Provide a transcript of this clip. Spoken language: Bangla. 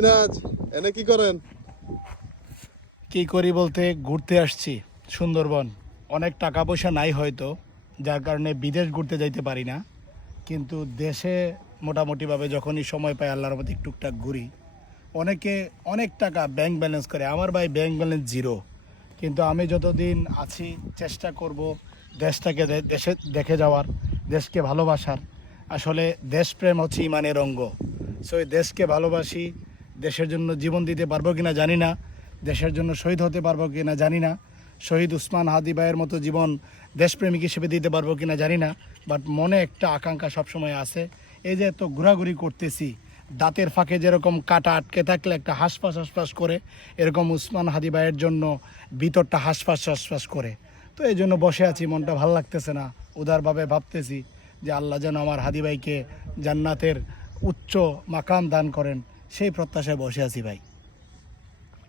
মিরাজ, এনে কি করেন? কি করি বলতে ঘুরতে আসছি সুন্দরবন। অনেক টাকা পয়সা নাই হয়তো, যার কারণে বিদেশ ঘুরতে যাইতে পারি না, কিন্তু দেশে মোটামুটিভাবে যখনই সময় পাই আল্লাহর মধ্যে টুকটাক ঘুরি। অনেকে অনেক টাকা ব্যাংক ব্যালেন্স করে, আমার ভাই ব্যাংক ব্যালেন্স জিরো। কিন্তু আমি যতদিন আছি চেষ্টা করব দেশটাকে দেশে দেখে যাওয়ার, দেশকে ভালোবাসার। আসলে দেশপ্রেম হচ্ছে ইমানের অঙ্গ। সো এই দেশকে ভালোবাসি, দেশের জন্য জীবন দিতে পারবো কিনা জানি না, দেশের জন্য শহীদ হতে পারবো কিনা জানি না, শহীদ উসমান হাদি ভাইয়ের মতো জীবন দেশপ্রেমিক হিসেবে দিতে পারবো কিনা জানি না। বাট মনে একটা আকাঙ্ক্ষা সবসময় আছে। এই যে এত ঘোরাঘুরি করতেছি, দাঁতের ফাঁকে যেরকম কাটা আটকে থাকলে একটা হাঁসফাঁস হাঁসফাঁস করে, এরকম উসমান হাদি ভাইয়ের জন্য ভিতরটা হাঁসফাঁস হাঁসফাঁস করে। তো এই জন্য বসে আছি, মনটা ভালো লাগতেছে না। উদারভাবে ভাবতেছি যে আল্লাহ যেন আমার হাদি ভাইকে জান্নাতের উচ্চ মাকাম দান করেন, সেই প্রত্যাশায় বসে আছি ভাই।